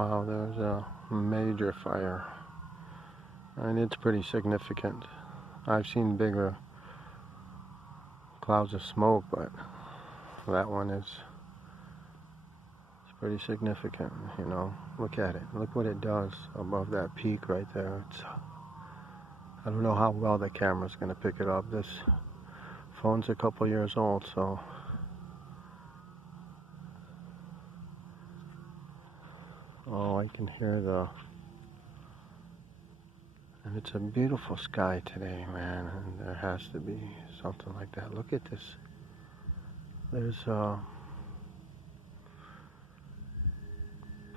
Wow, there's a major fire, and it's pretty significant. I've seen bigger clouds of smoke, but that one is pretty significant, you know. Look at it. Look what it does above that peak right there. I don't know how well the camera's going to pick it up. This phone's a couple years old, so I can hear and it's a beautiful sky today, man, and there has to be something like that. Look at this. There's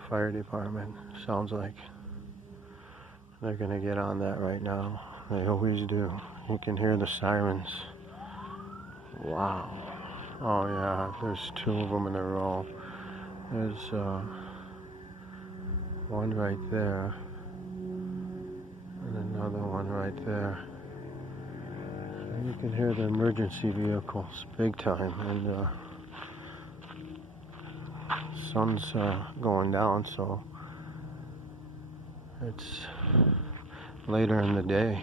fire department. Sounds like they're gonna get on that right now. They always do. You can hear the sirens. Wow. Oh yeah, there's two of them in a row. There's one right there and another one right there. And you can hear the emergency vehicles big time, and the sun's going down, so it's later in the day.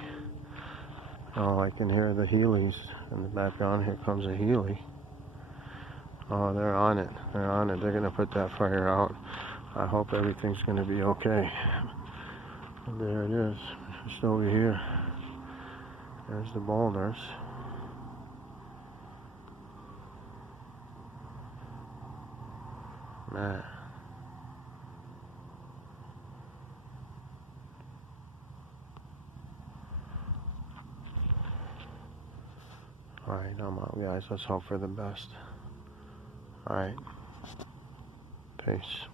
Oh, I can hear the Heelys in the background. Here comes a Heely. Oh, they're on it. They're on it. They're going to put that fire out. I hope everything's going to be okay. And there it is. Just over here. There's the boulders. Man. Alright, I'm out, guys. Let's hope for the best. Alright. Peace.